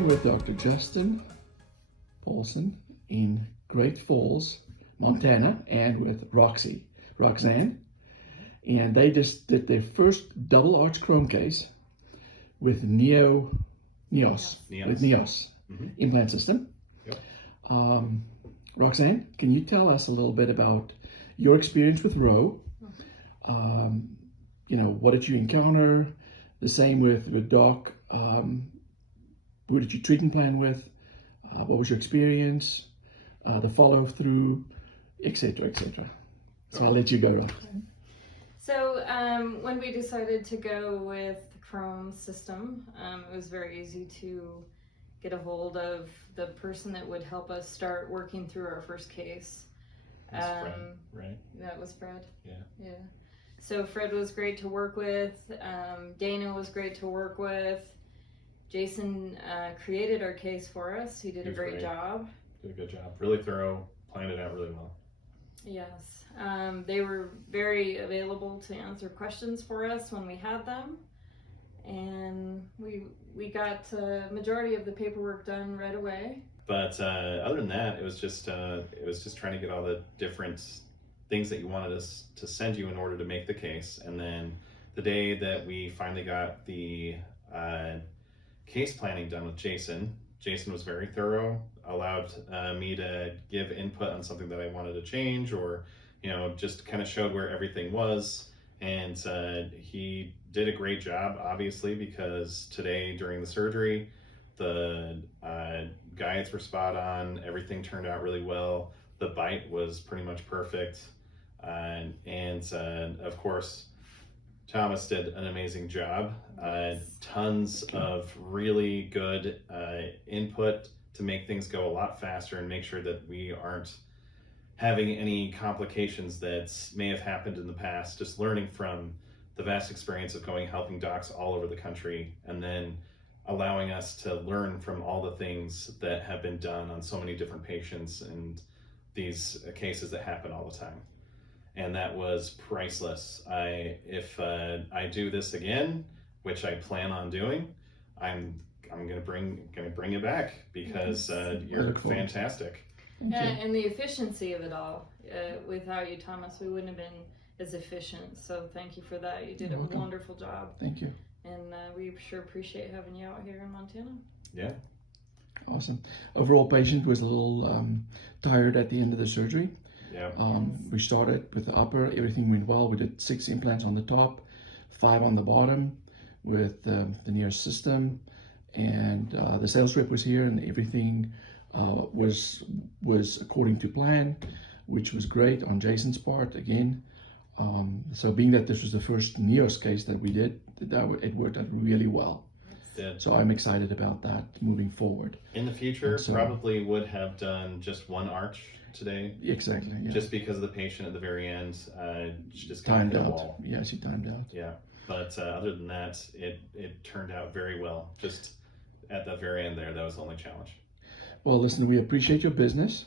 here with Dr. Justin Poulson in Great Falls, Montana, and with Roxanne. And they just did their first double arch chrome case with Neos implant system. Yep. Roxanne, can you tell us a little bit about your experience with Roe? What did you encounter? The same with Doc. Who did you treatment plan with? What was your experience? The follow through, etc., etc. So I'll let you go, Roxanne. So when we decided to go with the CHROME system, it was very easy to get a hold of the person that would help us start working through our first case. That's Fred, right? That was Fred. Yeah. So Fred was great to work with. Dana was great to work with. Jason created our case for us. He did a great job. Did a good job. Really thorough. Planned it out really well. Yes. They were very available to answer questions for us when we had them. And we got majority of the paperwork done right away. But other than that, it was just trying to get all the different things that you wanted us to send you in order to make the case. And then the day that we finally got the case planning done with Jason was very thorough, allowed me to give input on something that I wanted to change, or just kind of showed where everything was. And he did a great job, obviously, because today during the surgery, the guides were spot on. Everything turned out really well. The bite was pretty much perfect. And of course, Thomas did an amazing job. Tons of really good input to make things go a lot faster and make sure that we aren't having any complications that may have happened in the past. Just learning from the vast experience of helping docs all over the country, and then allowing us to learn from all the things that have been done on so many different patients and these cases that happen all the time. And that was priceless. If I do this again, which I plan on doing, I'm gonna bring you back because you're fantastic. And the efficiency of it all. Without you, Thomas, we wouldn't have been as efficient. So thank you for that. You did a wonderful job. Thank you. And we sure appreciate having you out here in Montana. Yeah. Awesome. Overall, patient was a little tired at the end of the surgery. Yeah. We started with the upper, everything went well. We did 6 implants on the top, 5 on the bottom with the Neos system, and the sales rep was here, and everything was according to plan, which was great on Jason's part again. So being that this was the first Neos case that we did, it worked out really well. So I'm excited about that moving forward. In the future, probably would have done just one arch today. Exactly. Yeah. Just because of the patient at the very end, just timed out. Yes, he timed out. Yeah, but other than that, it turned out very well. Just at the very end there, that was the only challenge. Well, listen, we appreciate your business.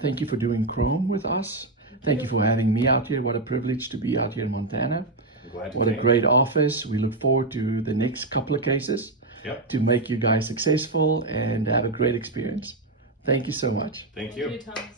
Thank you for doing CHROME with us. Thank you for having me out here. What a privilege to be out here in Montana. I'm glad to What a great office. We look forward to the next couple of cases to make you guys successful and have a great experience. Thank you so much. Thank you. Thank you, Thomas.